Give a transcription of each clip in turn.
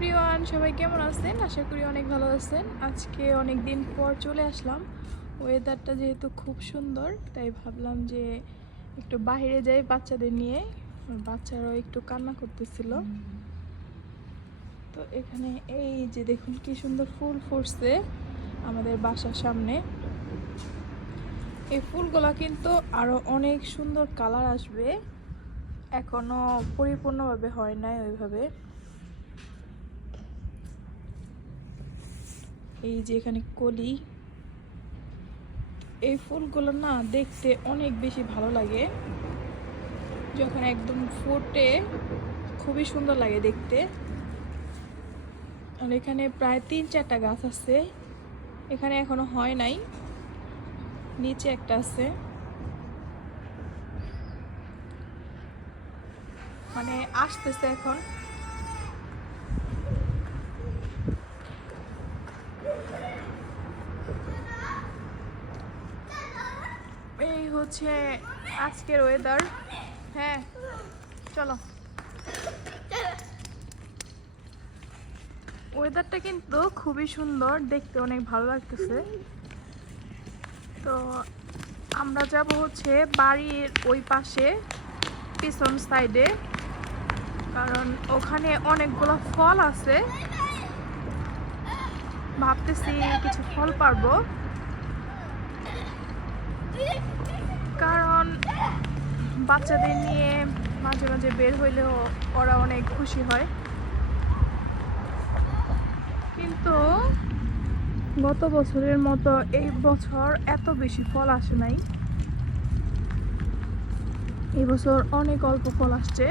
Everyone, সবাই কেমন আছেন? আশা করি অনেক ভালো আছেন। আজকে অনেক দিন পর চলে আসলাম। ওয়েদারটা যেহেতু খুব সুন্দর, তাই ভাবলাম যে একটু বাইরে যাই বাচ্চাদের নিয়ে। বাচ্চারাও একটু কান্না করতেছিল। তো এখানে এই যে দেখুন কি সুন্দর ফুল ফুটছে আমাদের বাসার সামনে। এই ফুলগুলা কিন্তু আরও অনেক সুন্দর কালার আসবে। এখনও পরিপূর্ণভাবে হয় নাই ওইভাবে। এই যে এখানে কলি। এই ফুলগুলো না দেখতে অনেক বেশি ভালো লাগে। যখন একদম ফোটে, খুবই সুন্দর লাগে দেখতে। আর এখানে প্রায় তিন চারটা গাছ আছে। এখানে এখনও হয় নাই। নিচে একটা আছে। মানে আসতেছে এখন এই হচ্ছে আজকের ওয়েদার হ্যাঁ চলো। ওয়েদারটা কিন্তু খুবই সুন্দর, দেখতে অনেক ভালো লাগতেছে। তো আমরা যাব হচ্ছে বাড়ির ওই পাশে, পিছন সাইডে কারণ ওখানে অনেকগুলো ফল আছে। ভাবতেছি কিছু ফল পারব কারণ বাচ্চাদের নিয়ে মাঝে মাঝে বের হইলেও ওরা অনেক খুশি হয়। কিন্তু গত বছরের মতো এই বছর এত বেশি ফল আসে নাই। এই বছর অনেক অল্প ফল আসছে।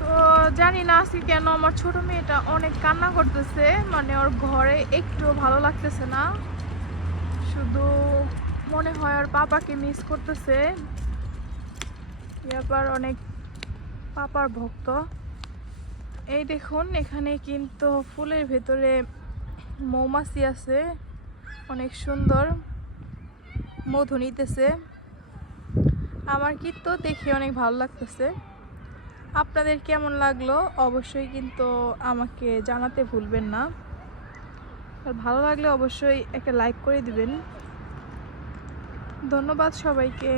তো জানি না আজকে কেন আমার ছোট মেয়েটা অনেক কান্না করতেছে মানে ওর ঘরে একটু ভালো লাগতেছে না। শুধু মনে হয় ওর পাপাকে মিস করতেছে। আবার অনেক পাপার ভক্ত। এই দেখুন, এখানে কিন্তু ফুলের ভেতরে মৌমাছি আছে। অনেক সুন্দর মধু নিতেছে। আমার কিন্তু দেখে অনেক ভালো লাগতেছে। আপনাদের কেমন লাগল? অবশ্যই কিন্তু আমাকে জানাতে ভুলবেন না। আর ভালো লাগলে অবশ্যই একটা লাইক করে দিবেন। ধন্যবাদ সবাইকে।